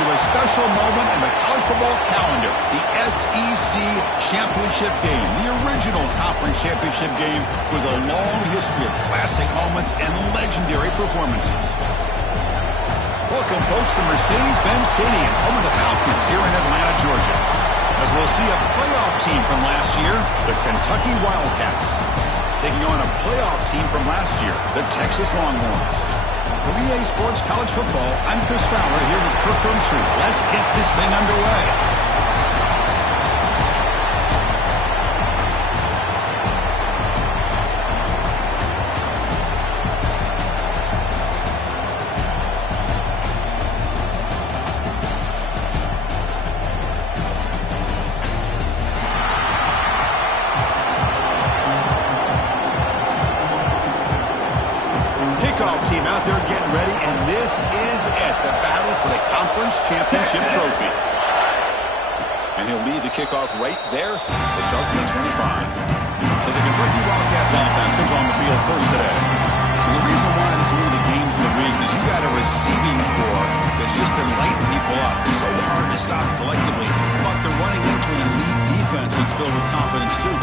into a special moment in the college football calendar, the SEC championship game, the original conference championship game with a long history of classic moments and legendary performances. Welcome, folks, to Mercedes-Benz Stadium, home of the Falcons here in Atlanta, Georgia. As we'll see a playoff team from last year, the Kentucky Wildcats, taking on a playoff team from last year, the Texas Longhorns. For EA Sports College Football, I'm Chris Fowler here with Kirk Herbstreit. Let's get this thing underway. Team out there getting ready, and this is it, the battle for the conference championship trophy. And he'll lead the kickoff right there to start from the 25. So the Kentucky Wildcats offense comes on the field first today. And the reason why this is one of the games in the ring is you got a receiving core that's just been lighting people up. So hard to stop collectively, but they're running into an elite defense that's filled with confidence too.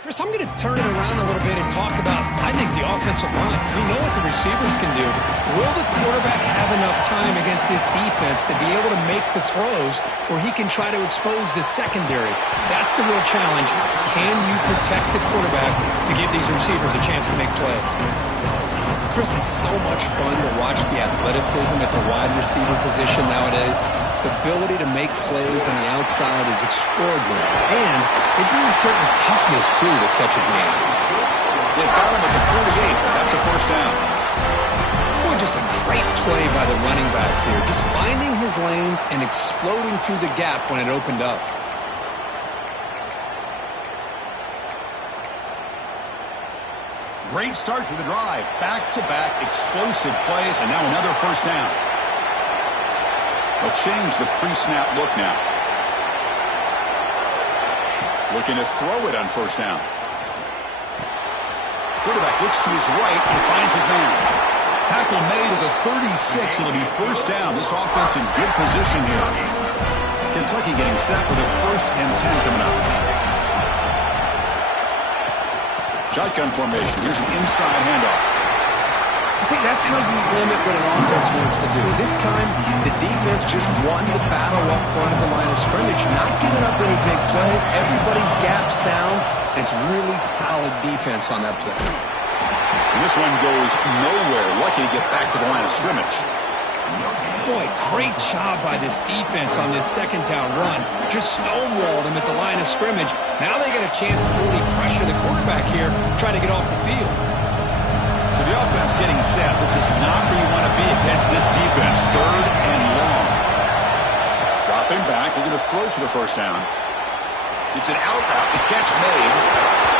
Chris, I'm going to turn it around a little bit and talk about, I think, the offensive line. We know what the receivers can do. Will the quarterback have enough time against this defense to be able to make the throws where he can try to expose the secondary? That's the real challenge. Can you protect the quarterback to give these receivers a chance to make plays? Chris, it's so much fun to watch the athleticism at the wide receiver position nowadays. The ability to make plays on the outside is extraordinary. And they bring a certain toughness, too, that catches me out. They got him at the 48. That's a first down. Boy, just a great play by the running back here. Just finding his lanes and exploding through the gap when it opened up. Great start to the drive. Back-to-back explosive plays, and now another first down. They'll change the pre-snap look now. Looking to throw it on first down. Quarterback looks to his right and finds his man. Tackle made at the 36. It'll be first down. This offense in good position here. Kentucky getting set with a 1st and 10 coming up. Shotgun formation. Here's an inside handoff. See, that's how you limit what an offense wants to do. This time, the defense just won the battle up front at the line of scrimmage, not giving up any big plays. Everybody's gap sound. It's really solid defense on that play. And this one goes nowhere. Lucky to get back to the line of scrimmage. Boy, great job by this defense on this second down run. Just stonewalled him at the line of scrimmage. Now they get a chance to really pressure the quarterback here, try to get off the field. So the offense getting set. This is not where you want to be against this defense. 3rd and long. Dropping back, looking to throw for the first down. It's an out route. The catch made.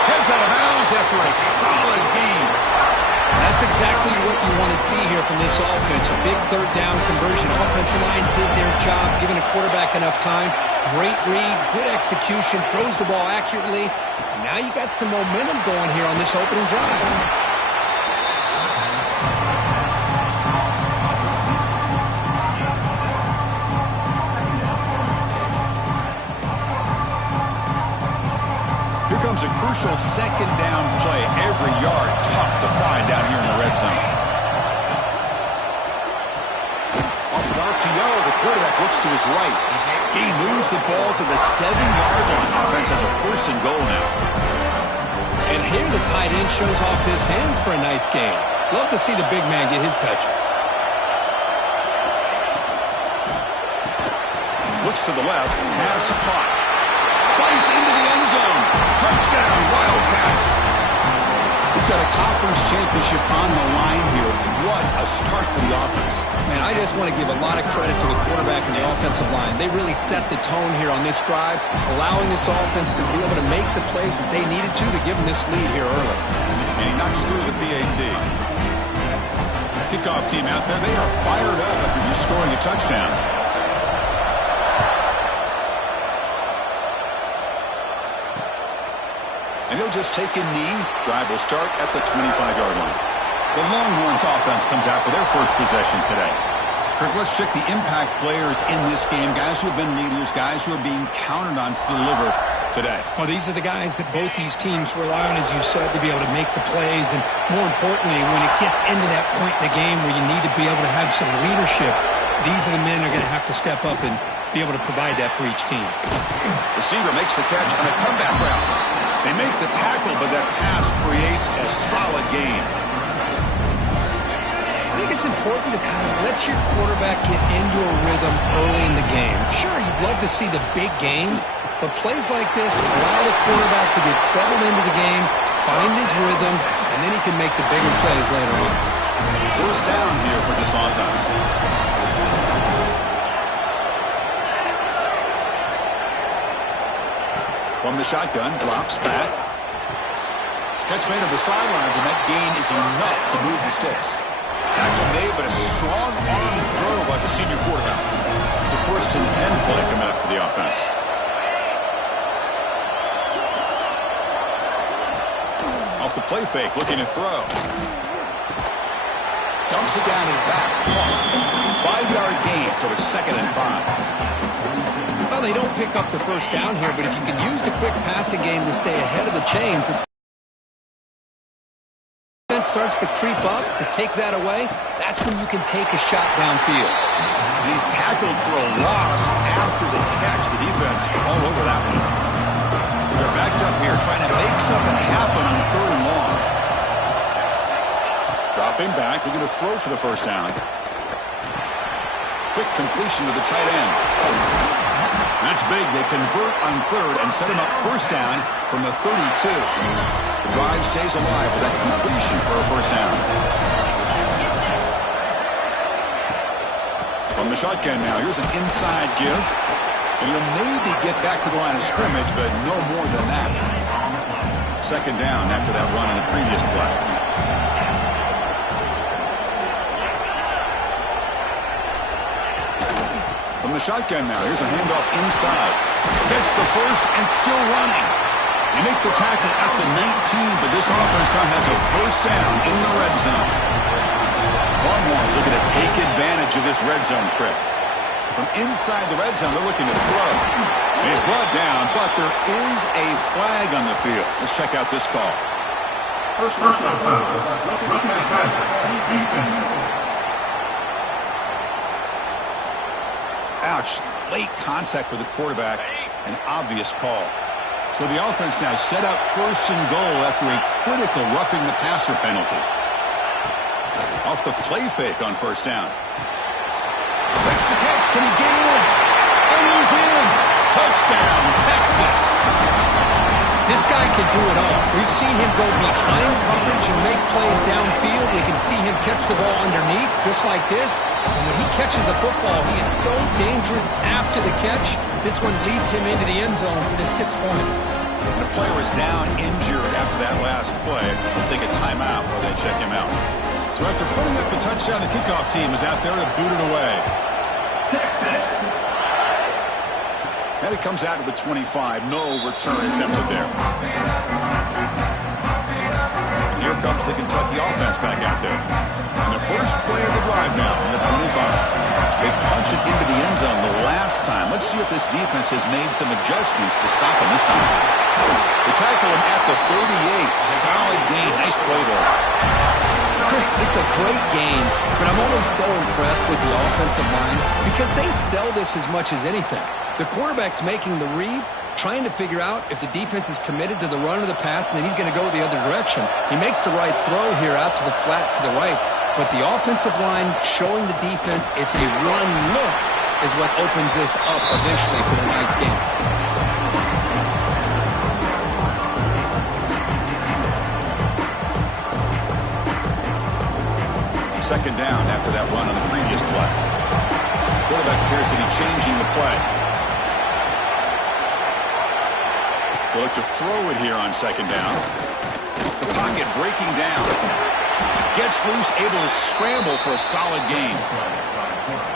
Heads out of bounds after a solid gain. That's exactly what you want to see here from this offense. A big 3rd down conversion. Offensive line did their job, giving a quarterback enough time. Great read, good execution, throws the ball accurately. And now you got some momentum going here on this opening drive. Comes a crucial 2nd down play. Every yard tough to find down here in the red zone. Off the RPO, the quarterback looks to his right. He moves the ball to the 7-yard line. Offense has a 1st and goal now. And here the tight end shows off his hands for a nice game. Love to see the big man get his touches. Looks to the left. Pass caught. Fights into the end zone. Touchdown, Wildcats. got a conference championship on the line here. What a start for the offense. Man, I just want to give a lot of credit to the quarterback and the offensive line. They really set the tone here on this drive, allowing this offense to be able to make the plays that they needed to give them this lead here early. And he knocks through the PAT. Kickoff team out there, they are fired up after just scoring a touchdown. And he'll just take a knee. Drive will start at the 25-yard line. The Longhorns offense comes out for their first possession today. Kirk, let's check the impact players in this game. Guys who have been leaders, guys who are being counted on to deliver today. Well, these are the guys that both these teams rely on, as you said, to be able to make the plays. And more importantly, when it gets into that point in the game where you need to be able to have some leadership, these are the men who are going to have to step up and be able to provide that for each team. Receiver makes the catch on a comeback route. They make the tackle, but that pass creates a solid gain. I think it's important to kind of let your quarterback get into a rhythm early in the game. Sure, you'd love to see the big gains, but plays like this allow the quarterback to get settled into the game, find his rhythm, and then he can make the bigger plays later on. First down here for this offense. From the shotgun, drops back. Catch made on the sidelines, and that gain is enough to move the sticks. Tackle made, but a strong arm throw by the senior quarterback. It's a 1st and 10 play coming up for the offense. Off the play fake, looking to throw. Dumps it down his back. 5-yard gain, so it's 2nd and 5. Well, they don't pick up the first down here, but if you can use the quick passing game to stay ahead of the chains, if the defense starts to creep up, to take that away, that's when you can take a shot downfield. He's tackled for a loss after the catch. The defense all over that one. They're backed up here trying to make something happen on 3rd and long. Dropping back, looking to throw for the first down. Quick completion to the tight end. That's big. They convert on 3rd and set him up first down from the 32. The drive stays alive with that completion for a first down. From the shotgun now, here's an inside give. And he'll maybe get back to the line of scrimmage, but no more than that. 2nd down after that run in the previous play. From the shotgun now, here's a handoff inside. Gets the first and still running. They make the tackle at the 19, but this offense now has a first down in the red zone. Longhorns looking to take advantage of this red zone trip. From inside the red zone, they're looking to throw. He's brought down, but there is a flag on the field. Let's check out this call. First Ouch. Late contact with the quarterback. An obvious call. So the offense now set up 1st and goal after a critical roughing the passer penalty. Off the play fake on first down. Makes the catch. Can he get in? And he's in. Touchdown, Texas. This guy can do it all. We've seen him go behind coverage and make plays downfield. We can see him catch the ball underneath, just like this. And when he catches a football, he is so dangerous after the catch. This one leads him into the end zone for the 6 points. The player was down injured after that last play. Let's take a timeout while they check him out. So after putting up a touchdown, the kickoff team is out there to boot it away. Texas. And it comes out to the 25. No return attempted there. And here comes the Kentucky offense back out there. And the first play of the drive now from the 25. They punch it into the end zone the last time. Let's see if this defense has made some adjustments to stop him this time. They tackle him at the 38. Solid gain. Nice play there. Chris, it's a great game, but I'm always so impressed with the offensive line because they sell this as much as anything. The quarterback's making the read, trying to figure out if the defense is committed to the run or the pass, and then he's going to go the other direction. He makes the right throw here out to the flat to the right, but the offensive line showing the defense it's a run look is what opens this up eventually for the night's game. second down after that run on the previous play. Quarterback appears to be changing the play. They'll look to throw it here on second down. The pocket breaking down. Gets loose, able to scramble for a solid gain.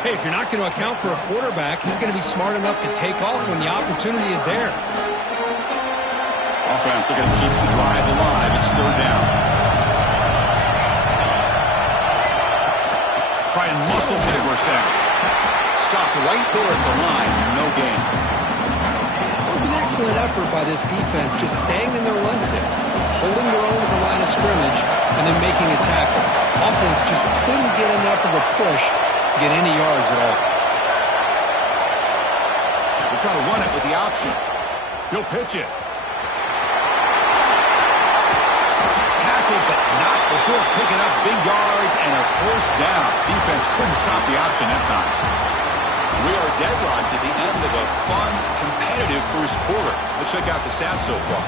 Hey, if you're not going to account for a quarterback, he's going to be smart enough to take off when the opportunity is there. Offense looking to keep the drive alive. It's third down. Try and muscle for the first down. Stopped right there at the line. No gain. It was an excellent effort by this defense, just staying in their run fits, holding their own at the line of scrimmage, and then making a tackle. Offense just couldn't get enough of a push to get any yards at all. We'll try to run it with the option. He'll pitch it. Tackled, but not before picking up big yards and a first down. Defense couldn't stop the option that time. We are deadlocked at the end of a fun, competitive first quarter. Let's check out the stats so far.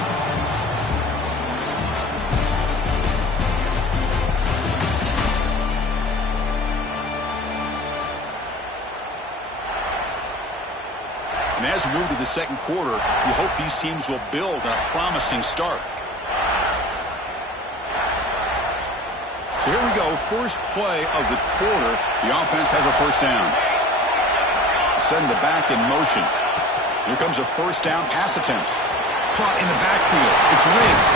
And as we move to the second quarter, we hope these teams will build on a promising start. So here we go, first play of the quarter. The offense has a first down. Send the back in motion. Here comes a first down pass attempt. Caught in the backfield. It's Riggs.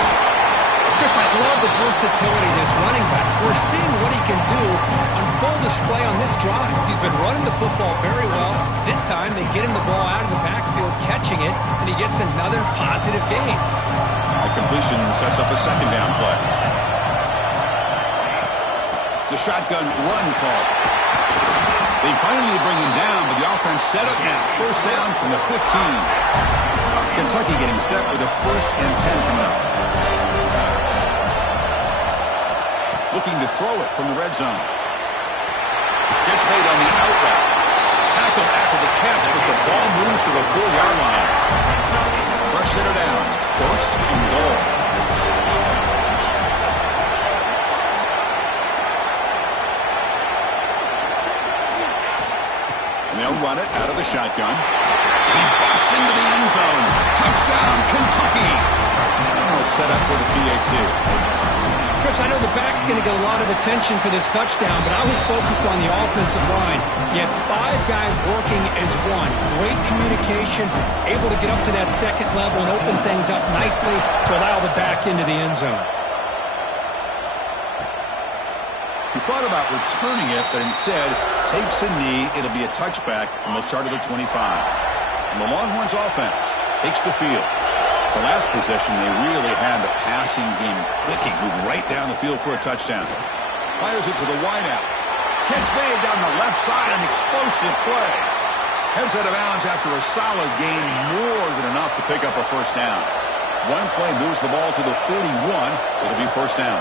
Chris, I love the versatility of this running back. We're seeing what he can do on full display on this drive. He's been running the football very well. This time they get him the ball out of the backfield, catching it, and he gets another positive gain. The completion sets up a second down play. It's a shotgun run call. They finally bring him down, but the offense set up now. First down from the 15. Kentucky getting set with a 1st and 10 coming up. Looking to throw it from the red zone. Gets made on the out route. Tackled after the catch, but the ball moves to the 4-yard line. Fresh set of downs. 1st and goal. They'll run it out of the shotgun. And he busts into the end zone. Touchdown, Kentucky. Almost set up for the PAT. Chris, I know the back's going to get a lot of attention for this touchdown, but I was focused on the offensive line. You had 5 guys working as one. Great communication, able to get up to that second level and open things up nicely to allow the back into the end zone. He thought about returning it, but instead takes a knee. It'll be a touchback, and they'll start at the 25. And the Longhorns offense takes the field. The last possession, they really had the passing game clicking. Moved right down the field for a touchdown. Fires it to the wideout. Catch made down the left side, an explosive play. Heads out of bounds after a solid gain, more than enough to pick up a first down. One play moves the ball to the 41. It'll be first down.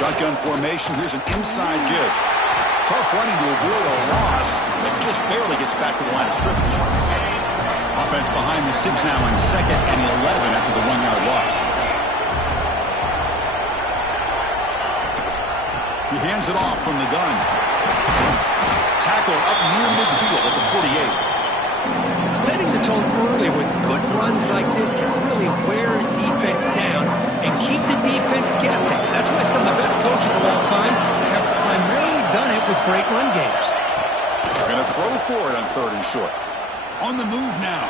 Shotgun formation. Here's an inside give. Tough running to avoid a loss, but just barely gets back to the line of scrimmage. Offense behind the 6 now on 2nd and 11 after the 1-yard loss. He hands it off from the gun. Tackle up near midfield at the 48. Setting the tone early with good runs like this can really wear a defense down and keep the defense guessing. That's why some of the best coaches of all time have primarily done it with great run games. They're going to throw for it on 3rd and short. On the move now.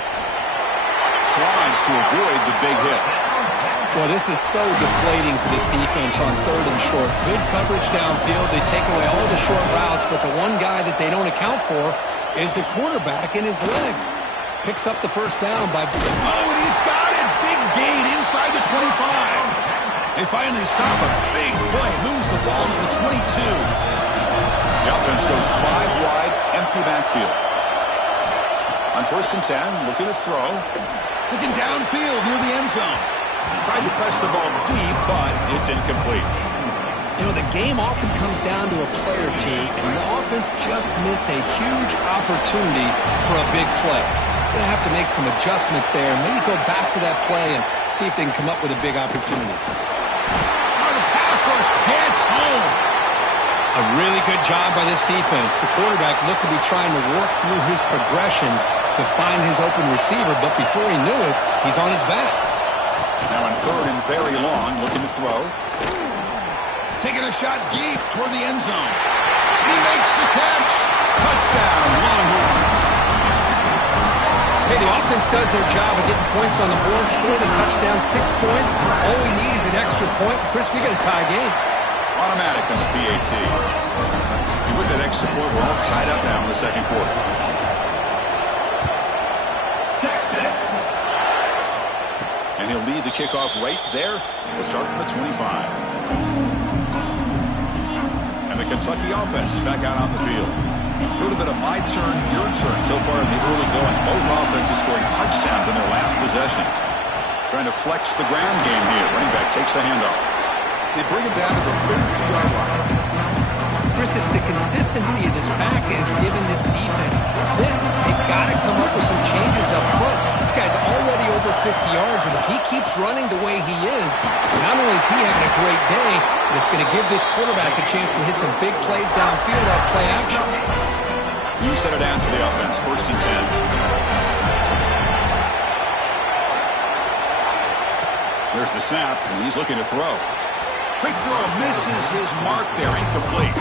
Slides to avoid the big hit. Well, this is so deflating for this defense on 3rd and short. Good coverage downfield. They take away all the short routes, but the one guy that they don't account for is the quarterback in his legs. Picks up the first down by... Oh, and he's got it! Big gain inside the 25. They finally stop a big play. Moves the ball to the 22. The offense goes 5 wide, empty backfield. On 1st and 10, looking to throw. Looking downfield near the end zone. Tried to press the ball deep, but it's incomplete. You know, the game often comes down to a play or two, and the offense just missed a huge opportunity for a big play. They're going to have to make some adjustments there, and maybe go back to that play and see if they can come up with a big opportunity. Now the pass rush hits home. A really good job by this defense. The quarterback looked to be trying to work through his progressions to find his open receiver, but before he knew it, he's on his back. Now on 3rd and very long, looking to throw. Taking a shot deep toward the end zone. He makes the catch. Touchdown, Longhorns. Hey, the offense does their job of getting points on the board, score the touchdown, 6 points. All we need is an extra point. Chris, we got a tie game. Automatic on the PAT. And with that extra point, we're all tied up now in the second quarter. Texas. And he'll lead the kickoff right there. We'll start from the 25. And the Kentucky offense is back out on the field. A little bit of my turn, your turn so far in the early going. Both offenses scoring touchdowns in their last possessions. Trying to flex the ground game here. Running back takes the handoff. They bring him down to the 32-yard line. Chris, it's the consistency of this pack is giving this defense fits. They've got to come up with some changes up front. This guy's already over 50 yards, and if he keeps running the way he is, not only is he having a great day, but it's going to give this quarterback a chance to hit some big plays downfield off play action. You set it down to the offense, 1st and 10. There's the snap, and he's looking to throw. Quick throw, misses his mark there, incomplete.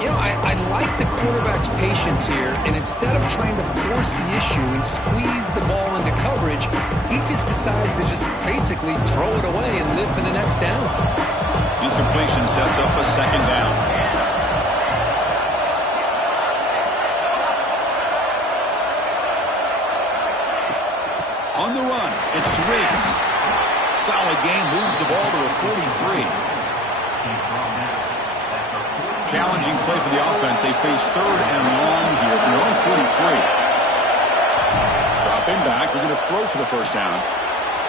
You know, I like the quarterback's patience here, and instead of trying to force the issue and squeeze the ball into coverage, he just decides to just basically throw it away and live for the next down. Incompletion sets up a 2nd down. On the run, it's Riggs. Solid game, moves the ball to the 43. Challenging play for the offense. They face 3rd and long here from their own 43. Drop him back. We're going to throw for the 1st down.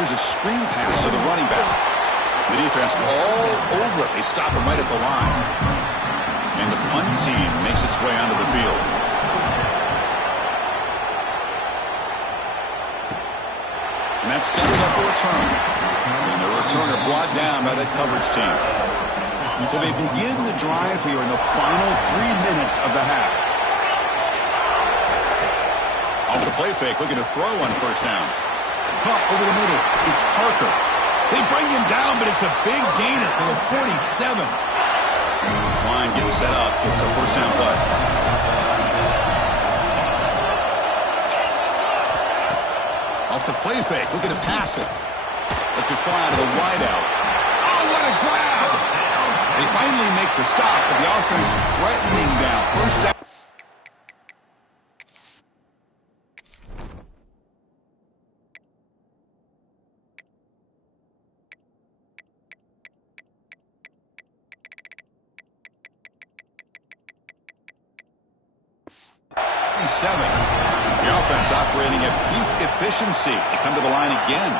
Here's a screen pass to the running back. The defense all over it. They stop him right at the line. And the punt team makes its way onto the field. And that sets up a return. And the returner brought down by that coverage team. So they begin the drive here in the final 3 minutes of the half. Off the play fake, looking to throw on 1st down. Caught over the middle. It's Parker. They bring him down, but it's a big gainer for the 47. This line getting set up. It's a 1st down play. Off the play fake, looking to pass it. Lets it fly to the wideout. Oh, what a grab! They finally make the stop, but the offense threatening down. 1st down. The offense operating at peak efficiency. They come to the line again.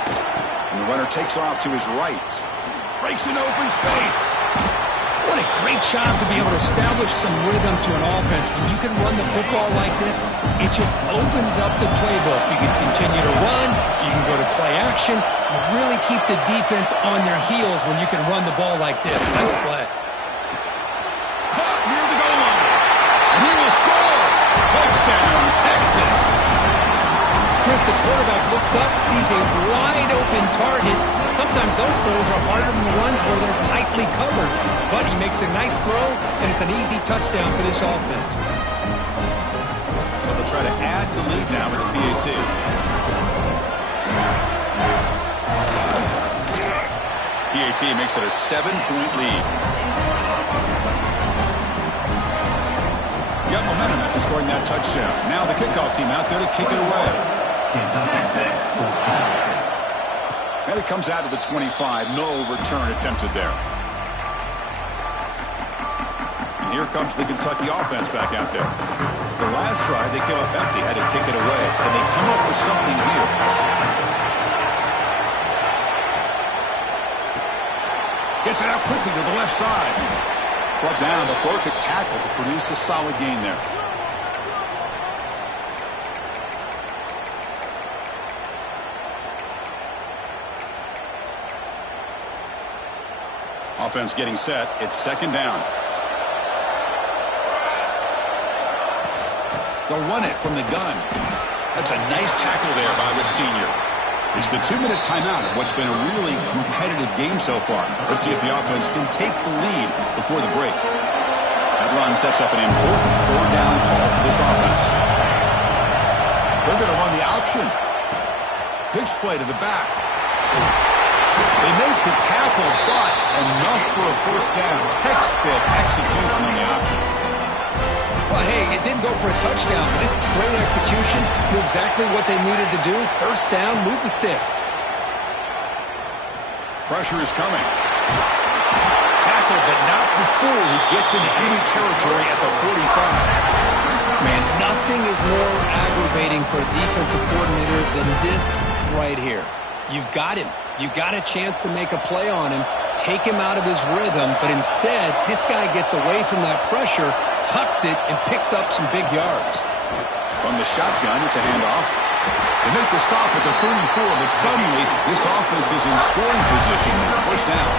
And the runner takes off to his right. Breaks an open space. What a great job to be able to establish some rhythm to an offense. When you can run the football like this, it just opens up the playbook. You can continue to run. You can go to play action. You really keep the defense on their heels when you can run the ball like this. Nice play. Caught near the goal line. And he will score. Touchdown, Texas. Chris, the quarterback looks up, sees a wide-open target. Sometimes those throws are harder than the ones where they're tightly covered. But he makes a nice throw, and it's an easy touchdown for this offense. So they'll try to add the lead now with the PAT. PAT makes it a 7-point lead. Got momentum after scoring that touchdown. Now the kickoff team out there to kick it away. And it comes out to the 25. No return attempted there. And here comes the Kentucky offense back out there. The last drive, they came up empty, had to kick it away. And they come up with something here. Gets it out quickly to the left side. Brought down, but broke a tackle to produce a solid gain there. Offense getting set. It's second down. They'll run it from the gun. That's a nice tackle there by the senior. It's the 2-minute timeout of what's been a really competitive game so far. Let's see if the offense can take the lead before the break. That run sets up an important third-down call for this offense. They're going to run the option. Pitch play to the back. They make the tackle, but enough for a first down. Textbook execution on the option. Well, hey, it didn't go for a touchdown, but this is great execution. Knew exactly what they needed to do. First down, move the sticks. Pressure is coming. Tackle, but not before he gets into enemy territory at the 45. Man, nothing is more aggravating for a defensive coordinator than this right here. You've got him. You've got a chance to make a play on him, take him out of his rhythm, but instead, this guy gets away from that pressure, tucks it, and picks up some big yards. From the shotgun, it's a handoff. They make the stop at the 34, but suddenly, this offense is in scoring position. First down.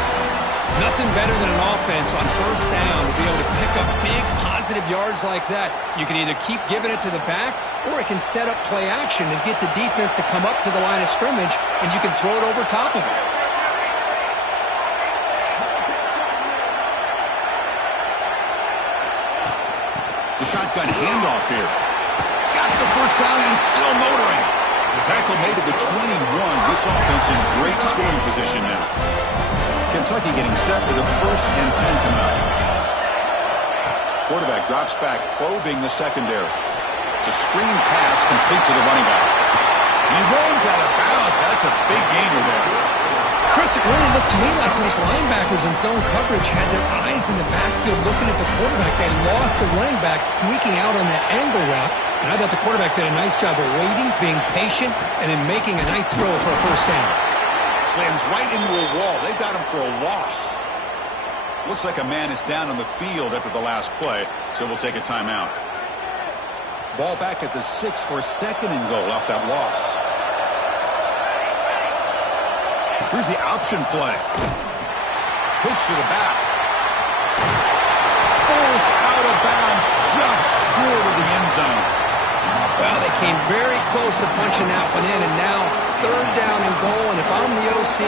Nothing better than an offense on first down to be able to pick up big positive yards like that. You can either keep giving it to the back, or it can set up play action and get the defense to come up to the line of scrimmage, and you can throw it over top of them. The shotgun handoff here. He's got the first down and still motoring. The tackle made at the 21. This offense in great scoring position now. Kentucky getting set with a 1st and 10 coming up. Quarterback drops back, probing the secondary. It's a screen pass complete to the running back. And he runs out of bounds. That's a big gainer there. Chris, it really looked to me like those linebackers in zone coverage had their eyes in the backfield looking at the quarterback. They lost the running back sneaking out on that angle route. And I thought the quarterback did a nice job of waiting, being patient, and then making a nice throw for a first down. Slams right into a wall. They got him for a loss. Looks like a man is down on the field after the last play, so we'll take a timeout. Ball back at the 6 for 2nd and goal off that loss. Here's the option play. Pitch to the back. Forced out of bounds just short of the end zone. Well, they came very close to punching that one in, and now 3rd down and goal, and if I'm the OC,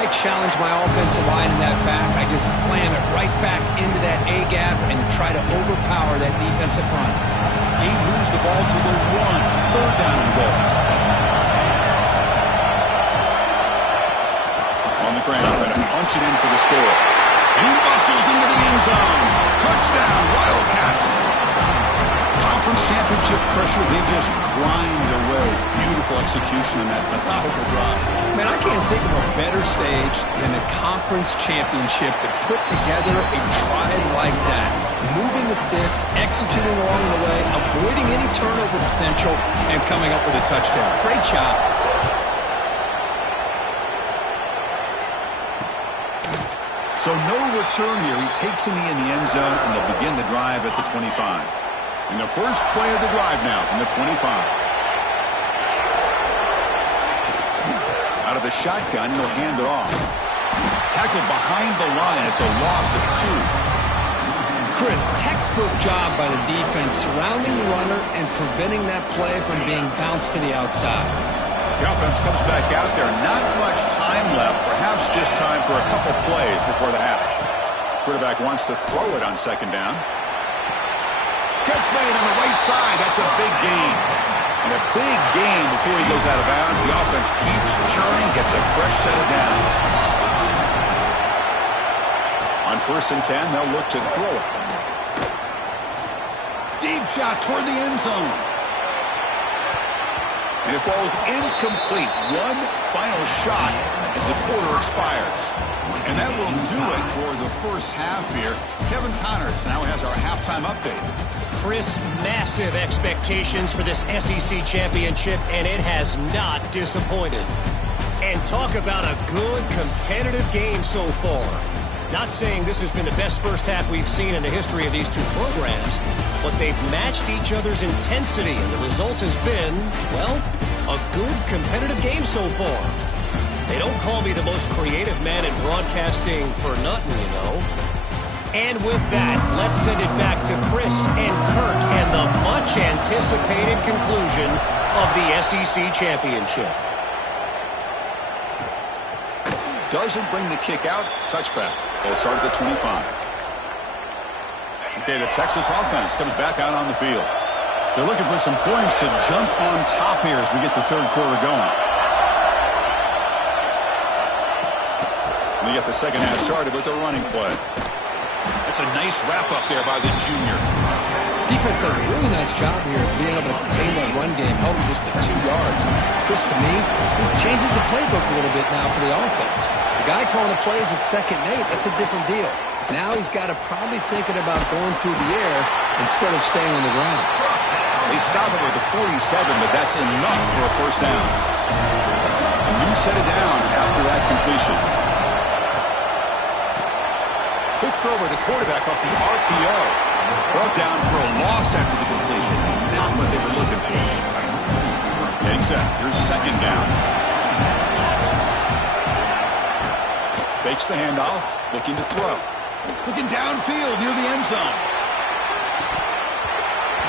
I challenge my offensive line in that back. I just slam it right back into that A-gap and try to overpower that defensive front. He moves the ball to the 1. 3rd down and goal. On the ground, trying to punch it in for the score. And he muscles into the end zone. Touchdown, Wildcats. Conference championship pressure, they just grind away. Beautiful execution in that methodical drive. Man, I can't think of a better stage than the conference championship to put together a drive like that. Moving the sticks, executing along the way, avoiding any turnover potential, and coming up with a touchdown. Great job. So no return here. He takes a knee in the end zone, and they'll begin the drive at the 25. And the first play of the drive now from the 25. Out of the shotgun, he'll hand it off. Tackled behind the line. It's a loss of 2. Chris, textbook job by the defense surrounding the runner and preventing that play from being bounced to the outside. The offense comes back out there. Not much time left. Perhaps just time for a couple plays before the half. Quarterback wants to throw it on 2nd down. Catch made on the right side. That's a big gain. And a big gain before he goes out of bounds. The offense keeps churning, gets a fresh set of downs. On 1st and 10, they'll look to throw it. Deep shot toward the end zone. And it falls incomplete. One final shot as the quarter expires. And that will do it for the first half here. Kevin Connors now has our halftime update. Chris, massive expectations for this SEC championship, and it has not disappointed. And talk about a good, competitive game so far. Not saying this has been the best first half we've seen in the history of these two programs, but they've matched each other's intensity, and the result has been, well, a good, competitive game so far. They don't call me the most creative man in broadcasting for nothing, you know. And with that, let's send it back to Chris and Kurt and the much-anticipated conclusion of the SEC Championship. Doesn't bring the kick out. Touchback. They'll start at the 25. Okay, the Texas offense comes back out on the field. They're looking for some points to jump on top here as we get the third quarter going. We get the second half started with the running play. That's a nice wrap-up there by the junior. Defense does a really nice job here of being able to contain that run game, held him just to 2 yards. Chris, to me, this changes the playbook a little bit now for the offense. The guy calling the plays at 2nd and 8, that's a different deal. Now he's got to probably thinking about going through the air instead of staying on the ground. They stop it with the 47, but that's enough for a first down. A new set of downs after that completion. Quick throw by the quarterback off the RPO. Brought down for a loss after the completion. Not what they were looking for. Getting set. Here's second down. Fakes the handoff. Looking to throw. Looking downfield near the end zone.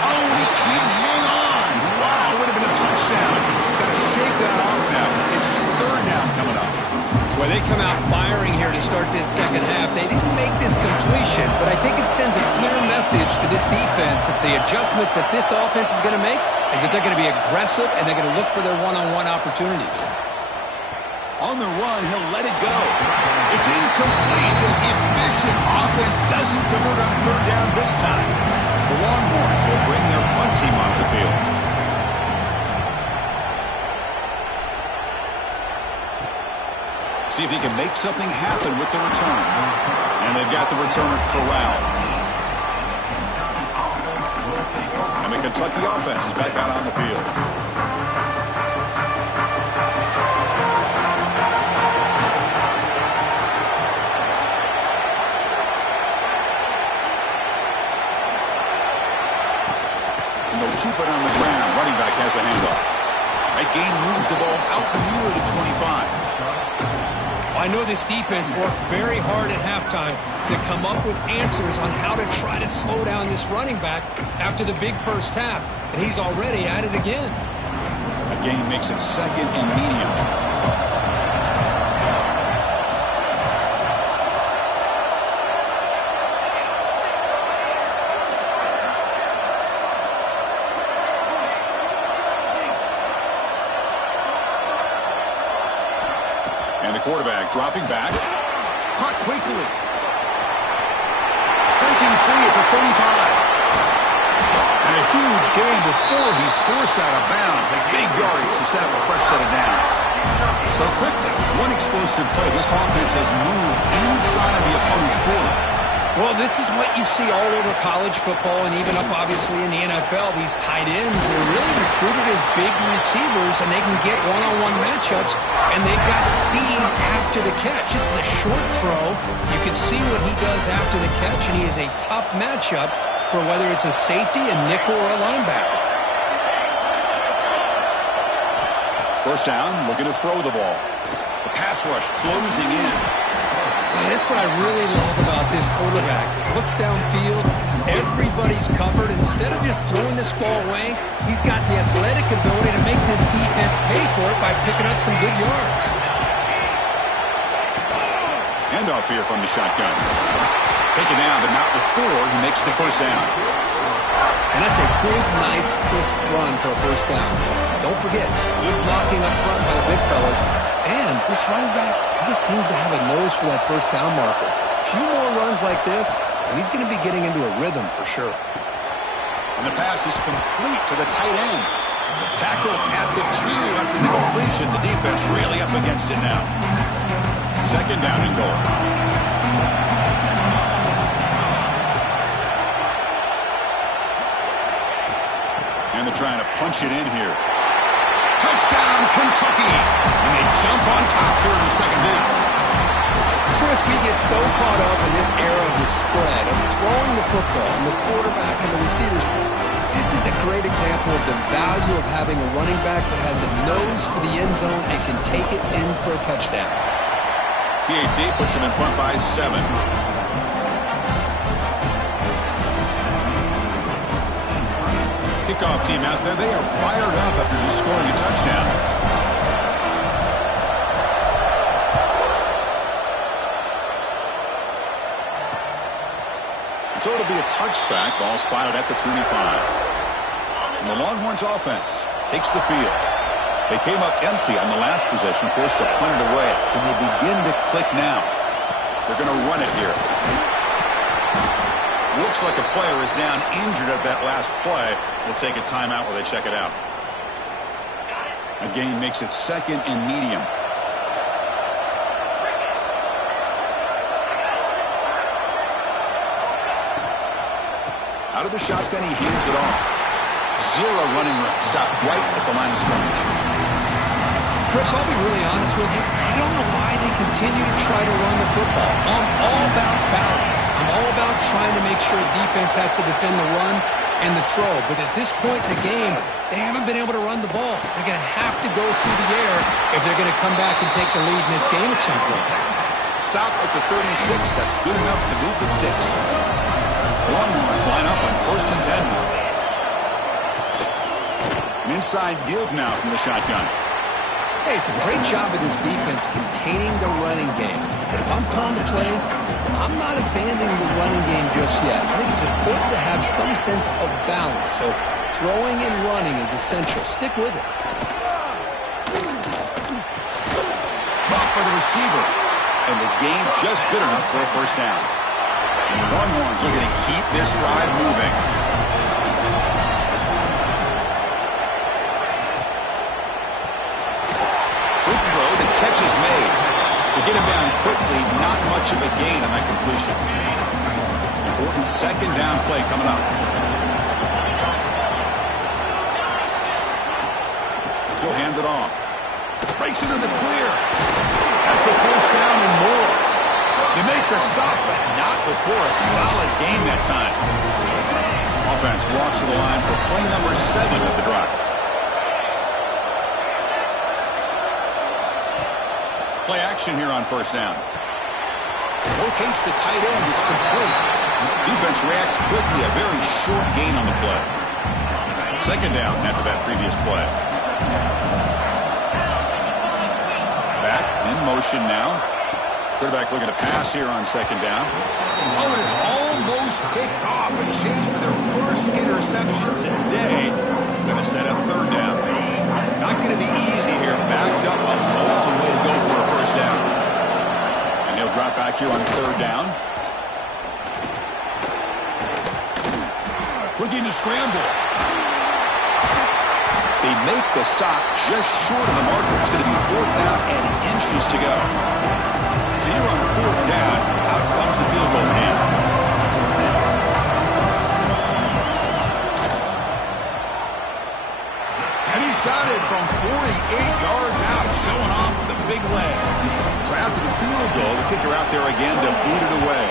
Oh, he can't hang on. Wow, would have been a touchdown. Got to shake that off now. It's third down coming up. Well, they come out firing here to start this second half. They didn't make this completion, but I think it sends a clear message to this defense that the adjustments that this offense is going to make is that they're going to be aggressive and they're going to look for their one-on-one opportunities. On the run, he'll let it go. It's incomplete. This efficient offense doesn't convert on third down this time. The Longhorns will bring their punt team onto the field. See if he can make something happen with the return. And they've got the returner corralled. And the Kentucky offense is back out on the field. And they'll keep it on the ground. Running back has the handoff. That game moves the ball out near the 25. I know this defense worked very hard at halftime to come up with answers on how to try to slow down this running back after the big first half, and he's already at it again. A gain makes it second and medium. And the quarterback dropping back. Caught quickly. Breaking free at the 35. And a huge gain before he's forced out of bounds. A big yardage to set up a fresh set of downs. So quickly, one explosive play. This offense has moved inside the opponent's 40. Well, this is what you see all over college football and even up, obviously, in the NFL. These tight ends, they're really recruited as big receivers, and they can get one-on-one matchups, and they've got speed after the catch. This is a short throw. You can see what he does after the catch, and he is a tough matchup for whether it's a safety, a nickel, or a linebacker. First down, looking to throw the ball. The pass rush closing in. That's what I really love about this quarterback. Looks downfield, everybody's covered. Instead of just throwing this ball away, he's got the athletic ability to make this defense pay for it by picking up some good yards. Handoff here from the shotgun. Taken down, but not before he makes the first down. And that's a good, nice, crisp run for a first down. Don't forget, good blocking up front by the big fellas. And this running back, he just seems to have a nose for that first down marker. A few more runs like this, and he's going to be getting into a rhythm for sure. And the pass is complete to the tight end. Tackle at the 2 after the completion. The defense really up against it now. Second down and goal. And they're trying to punch it in here. Touchdown, Kentucky! And they jump on top here in the second half. Chris, we get so caught up in this era of the spread, of throwing the football, and the quarterback and the receivers. This is a great example of the value of having a running back that has a nose for the end zone and can take it in for a touchdown. PAT puts them in front by 7. Kickoff team out there. They are fired up after just scoring a touchdown. So it'll be a touchback. Ball spotted at the 25. And the Longhorns offense takes the field. They came up empty on the last possession, forced to punt it away. Can they begin to click now? They're going to run it here. Looks like a player is down injured at that last play. We'll take a timeout while they check it out. A gain makes it 2nd and medium. Out of the shotgun, he hands it off. 0 running room. Stopped right at the line of scrimmage. Chris, I'll be really honest with you. I don't know why they continue to try to run the football. I'm all about balance. I'm all about trying to make sure defense has to defend the run and the throw. But at this point in the game, they haven't been able to run the ball. They're going to have to go through the air if they're going to come back and take the lead in this game at some point. Stop at the 36. That's good enough to move the sticks. Longhorns line up on 1st and 10. An inside give now from the shotgun. Hey, it's a great job of this defense containing the running game. But if I'm calling the plays, I'm not abandoning the running game just yet. I think it's important to have some sense of balance. So throwing and running is essential. Stick with it. Caught by the receiver. And the game just good enough for a 1st down. Longhorns looking to keep this drive moving. Good throw. The catch is made. To get him down quickly, not much of a gain on that completion. Important 2nd down play coming up. He'll hand it off. Breaks into the clear. That's the 1st down and more. You make the stop, but not before a solid gain that time. Offense walks to the line for play number 7 of the drive. Play action here on 1st down. Locates the tight end. It's complete. Defense reacts quickly. A very short gain on the play. 2nd down after that previous play. Back in motion now. Quarterback looking to pass here on 2nd down. Oh, and it's almost picked off. A chance for their first interception today. Going to set up 3rd down. Not going to be easy here. Backed up a long way to go for a 1st down. And he'll drop back here on 3rd down. Looking to scramble. They make the stop just short of the marker. It's going to be 4th down and inches to go. So here on 4th down, out comes the field goal team. And he's got it from 48 yards out, showing off the big leg. So after the field goal, the kicker out there again to boot it away.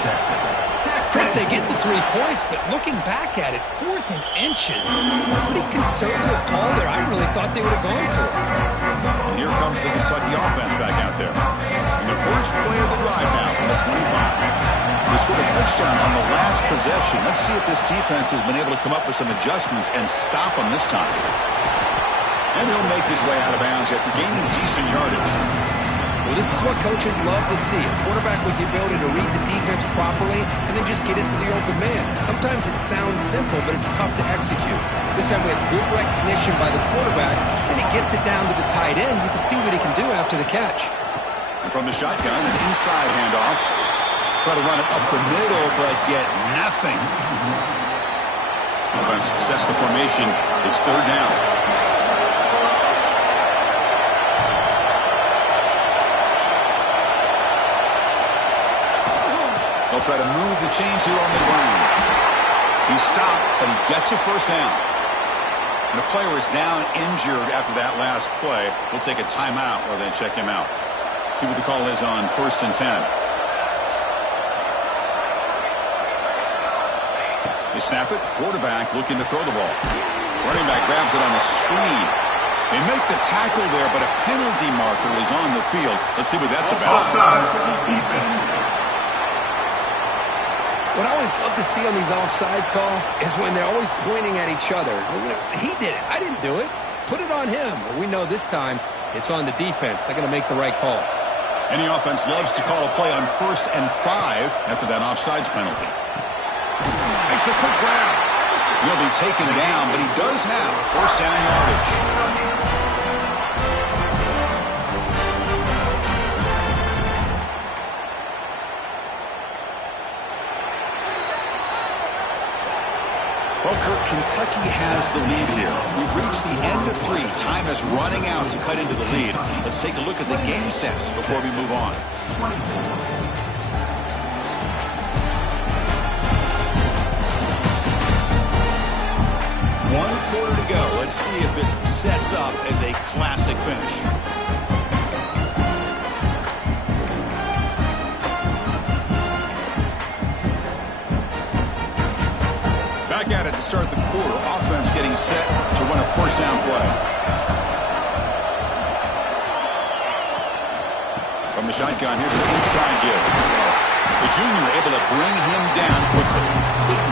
Chris, they get the 3 points, but looking back at it, 4th and inches. Pretty conservative call there. I really thought they would have gone for it. And here comes the Kentucky offense back out there. And the first play of the drive now from the 25. They scored a touchdown on the last possession. Let's see if this defense has been able to come up with some adjustments and stop them this time. And he'll make his way out of bounds after gaining decent yardage. Well, this is what coaches love to see. A quarterback with the ability to read the defense properly and then just get it to the open man. Sometimes it sounds simple, but it's tough to execute. This time we have good recognition by the quarterback, and he gets it down to the tight end. You can see what he can do after the catch. And from the shotgun, an inside handoff. Try to run it up the middle, but get nothing. Offense sets the formation. It's 3rd down. They'll try to move the chains here on the ground. He's stopped, but he gets a 1st down. And a player is down injured after that last play. We'll take a timeout while they check him out. See what the call is on 1st and 10. They snap it. Quarterback looking to throw the ball. Running back grabs it on a screen. They make the tackle there, but a penalty marker is on the field. Let's see what that's about. What I always love to see on these offsides call is when they're always pointing at each other. You know, he did it. I didn't do it. Put it on him. Well, we know this time it's on the defense. They're going to make the right call. Any offense loves to call a play on 1st and 5 after that offsides penalty. Makes a quick grab. He'll be taken down, but he does have 1st down yardage. Well, Kirk, Kentucky has the lead here. We've reached the end of 3. Time is running out to cut into the lead. Let's take a look at the game sets before we move on. One quarter to go. Let's see if this sets up as a classic finish. Back at it to start the quarter. Offense getting set to run a 1st down play. From the shotgun, here's an inside give. The junior able to bring him down quickly.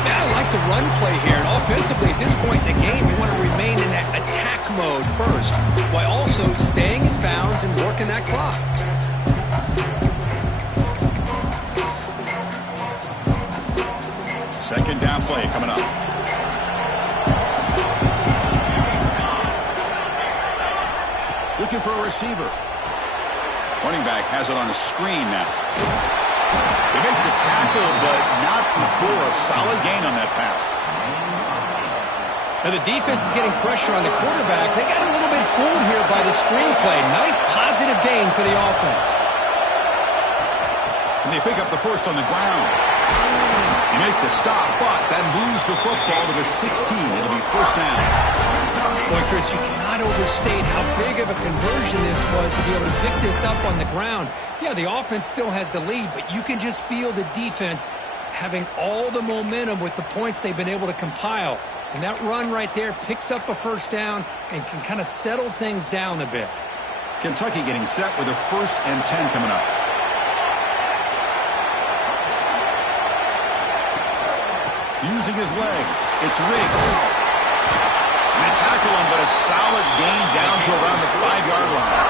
Man, I like the run play here. And offensively, at this point in the game, you want to remain in that attack mode first, while also staying in bounds and working that clock. Second down play coming up. Looking for a receiver. Running back has it on a screen now. They make the tackle, but not before a solid gain on that pass. Now the defense is getting pressure on the quarterback. They got a little bit fooled here by the screenplay. Nice positive gain for the offense. And they pick up the 1st on the ground. They make the stop, but that moves the football to the 16. It'll be 1st down. Boy, Chris, you cannot overstate how big of a conversion this was to be able to pick this up on the ground. Yeah, the offense still has the lead, but you can just feel the defense having all the momentum with the points they've been able to compile. And that run right there picks up a 1st down and can kind of settle things down a bit. Kentucky getting set with a 1st and 10 coming up. Using his legs, it's Riggs. And they tackle him, but a solid gain down to around the 5-yard line.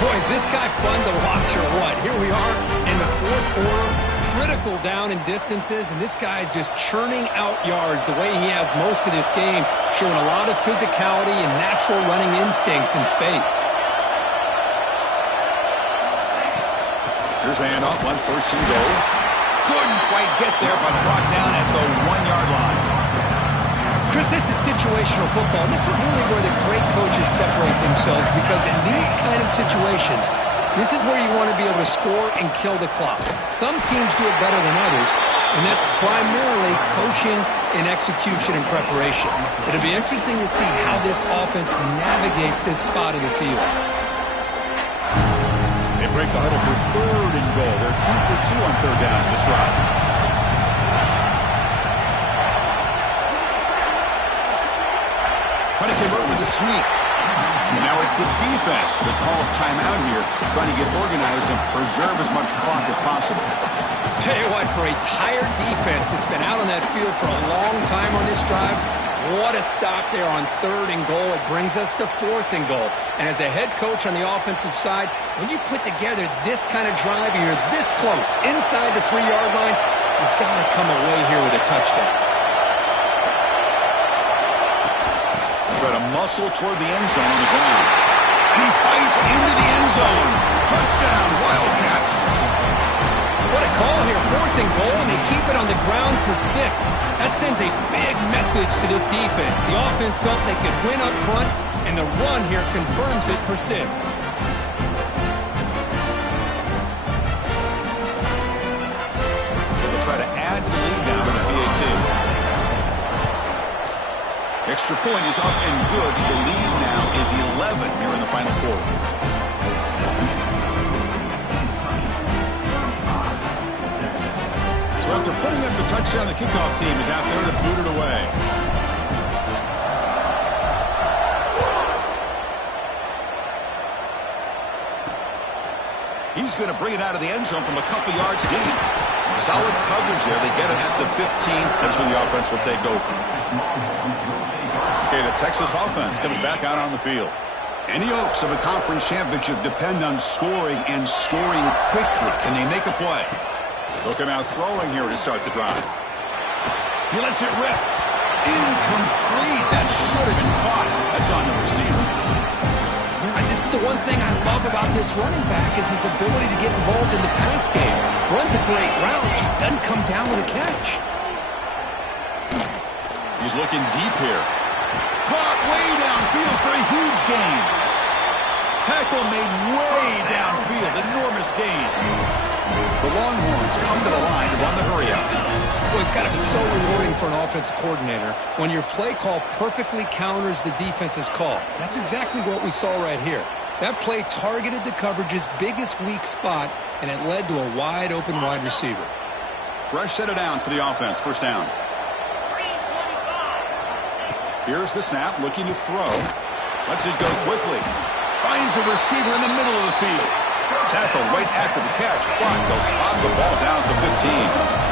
Boy, is this guy fun to watch or what? Here we are in the 4th quarter, critical down in distances, and this guy is just churning out yards the way he has most of this game, showing a lot of physicality and natural running instincts in space. Here's a handoff on 1st and goal. Couldn't quite get there, but brought down at the 1-yard line. Chris, this is situational football. This is really where the great coaches separate themselves, because in these kind of situations, this is where you want to be able to score and kill the clock. Some teams do it better than others, and that's primarily coaching and execution and preparation. It'll be interesting to see how this offense navigates this spot of the field. They break the huddle for 3rd and goal. They're 2 for 2 on 3rd downs this drive. Trying to convert with a sweep. And now it's the defense that calls timeout here, trying to get organized and preserve as much clock as possible. Tell you what, for a tired defense that's been out on that field for a long time on this drive, what a stop there on 3rd and goal. It brings us to 4th and goal. And as a head coach on the offensive side, when you put together this kind of drive, you're this close, inside the 3-yard line, you've got to come away here with a touchdown. Try to muscle toward the end zone on the ground. And he fights into the end zone. Touchdown, Wildcats. What a call here. 4th and goal, and they keep it on the ground for 6. That sends a big message to this defense. The offense felt they could win up front, and the run here confirms it for 6. They'll try to add to the lead now in the PAT. Extra point is up and good. The lead now is 11 here in the final quarter. So after putting up a touchdown. The kickoff team is out there to boot it away. He's going to bring it out of the end zone from a couple yards deep. Solid coverage there. They get it at the 15. That's where the offense will take over. Okay, the Texas offense comes back out on the field. Any hopes of a conference championship depend on scoring and scoring quickly. Can they make a play? They'll come out throwing here to start the drive. He lets it rip. Incomplete. That should have been caught. That's on the receiver. This is the one thing I love about this running back is his ability to get involved in the pass game. Runs a great route, just doesn't come down with a catch. He's looking deep here. Caught way downfield for a huge gain. Tackle made way downfield. Enormous gain. The Longhorns come to the line to run the hurry out. Boy, it's got to be so rewarding for an offensive coordinator when your play call perfectly counters the defense's call. That's exactly what we saw right here. That play targeted the coverage's biggest weak spot, and it led to a wide-open wide receiver. Fresh set of downs for the offense. First down. Here's the snap, looking to throw. Lets it go quickly. Finds a receiver in the middle of the field. Tackle right after the catch. But they'll spot the ball down at the 15.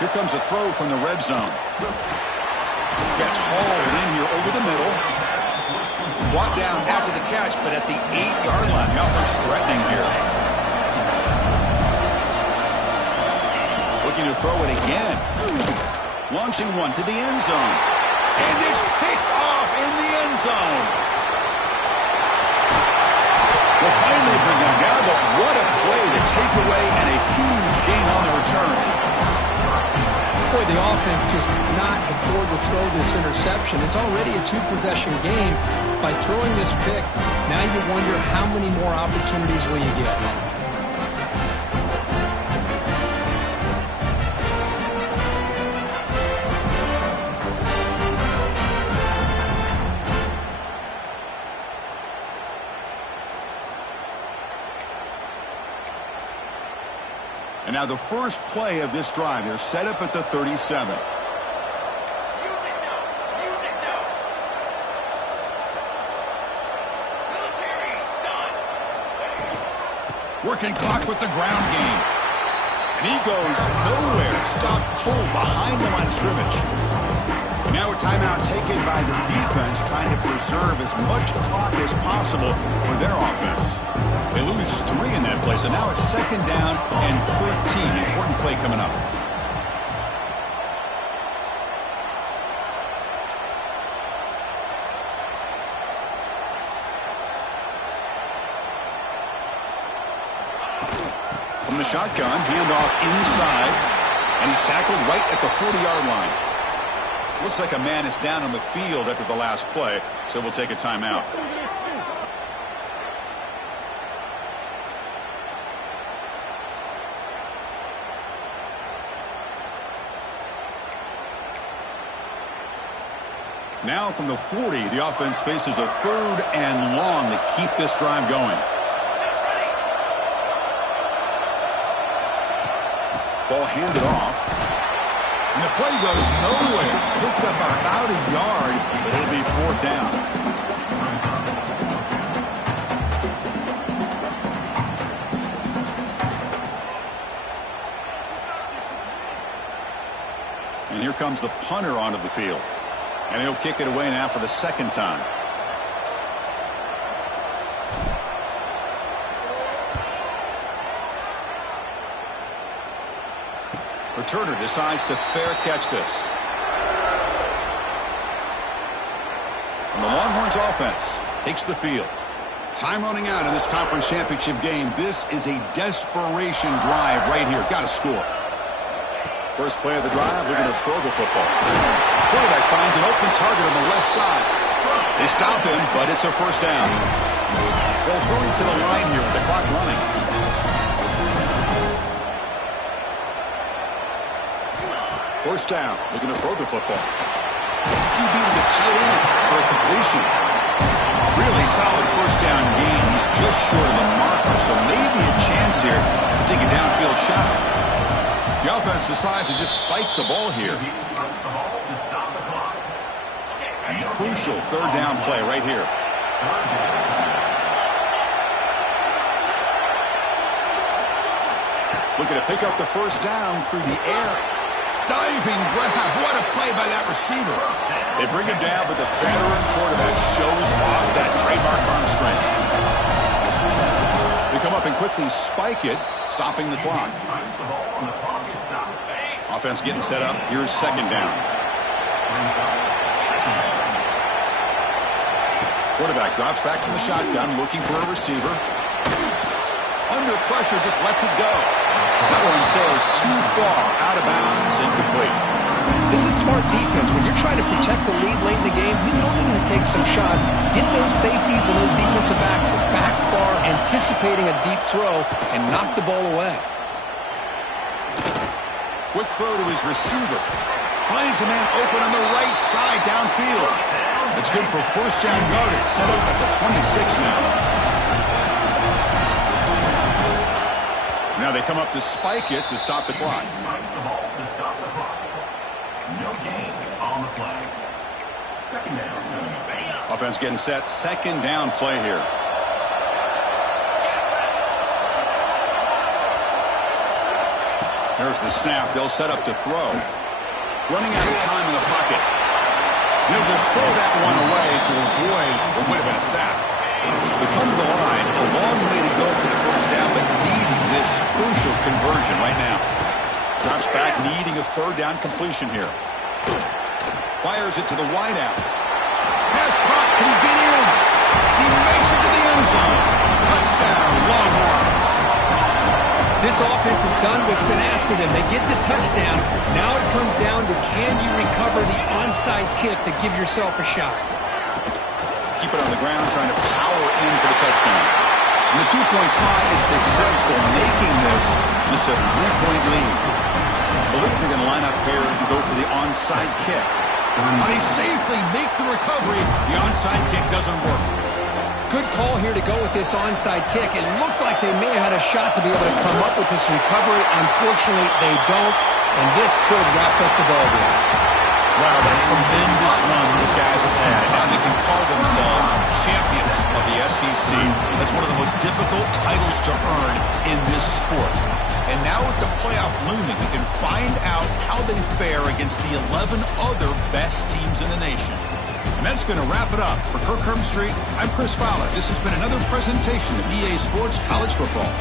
Here comes a throw from the red zone. Catch hauled in here over the middle. Brought down after the catch, but at the 8-yard line. The offense threatening here. Looking to throw it again. Launching one to the end zone. And it's picked off in the end zone. Will finally bring him down, but what a play. The takeaway and a huge gain on the return. Boy, the offense just could not afford to throw this interception. It's already a two-possession game. By throwing this pick, now you wonder how many more opportunities will you get. And now the first play of this drive, they're set up at the 37. Working clock with the ground game. And he goes nowhere. Stopped cold behind the line of scrimmage. And now a timeout taken by the defense, trying to preserve as much clock as possible for their offense. They lose 3 in that play, so now it's second down and 13. Important play coming up. From the shotgun, handoff inside, and he's tackled right at the 40-yard line. Looks like a man is down on the field after the last play, so we'll take a timeout. Now from the 40, the offense faces a 3rd and long to keep this drive going. Ball handed off. And the play goes nowhere. Picked up about a yard. It'll be 4th down. And here comes the punter onto the field. And he'll kick it away now for the 2nd time. Returner decides to fair catch this. And the Longhorns offense takes the field. Time running out in this conference championship game. This is a desperation drive right here. Got to score. First play of the drive, we're going to throw the football. Quarterback finds an open target on the left side. They stop him, but it's a first down. They'll hurry to the line here with the clock running. First down, looking to throw the football. QB to the tight end for a completion. Really solid first down gain. He's just short of the marker, so maybe a chance here to take a downfield shot. The offense decides to just spike the ball here. Crucial third down play right here. Looking to pick up the first down through the air. Diving grab. What a play by that receiver. They bring him down, but the veteran quarterback shows off that trademark arm strength. They come up and quickly spike it, stopping the clock. Offense getting set up. Here's second down. Quarterback drops back from the shotgun, looking for a receiver. Under pressure, just lets it go. That one sails too far, out of bounds, incomplete. This is smart defense. When you're trying to protect the lead late in the game, you know they're going to take some shots. Get those safeties and those defensive backs back far, anticipating a deep throw, and knock the ball away. Quick throw to his receiver. Finds a man open on the right side downfield. It's good for first down yardage. Set up at the 26 now. Now they come up to spike it to stop the clock. No gain on the play. Second down. Offense getting set. Second down play here. There's the snap. They'll set up to throw. Running out of time in the pocket. He'll just throw that one away to avoid what would have been a sack. They come to the line. A long way to go for the first down, but needing this crucial conversion right now. Drops back, needing a third down completion here. Fires it to the wideout. Pass caught. Can he get in? He makes it to the end zone. Touchdown, Longhorns. This offense has done what's been asked of them. They get the touchdown. Now it comes down to, can you recover the onside kick to give yourself a shot? Keep it on the ground, trying to power in for the touchdown. And the two-point try is successful, making this just a three-point lead. I believe they're going to line up here and go for the onside kick. But they safely make the recovery. The onside kick doesn't work. Good call here to go with this onside kick. It looked like they may have had a shot to be able to come up with this recovery. Unfortunately, they don't, and this could wrap up the ball game. Wow, what a tremendous run these guys have had. Now they can call themselves champions of the SEC. That's one of the most difficult titles to earn in this sport. And now with the playoff looming, we can find out how they fare against the 11 other best teams in the nation. And that's going to wrap it up. For Kirk Street, I'm Chris Fowler. This has been another presentation of EA Sports College Football.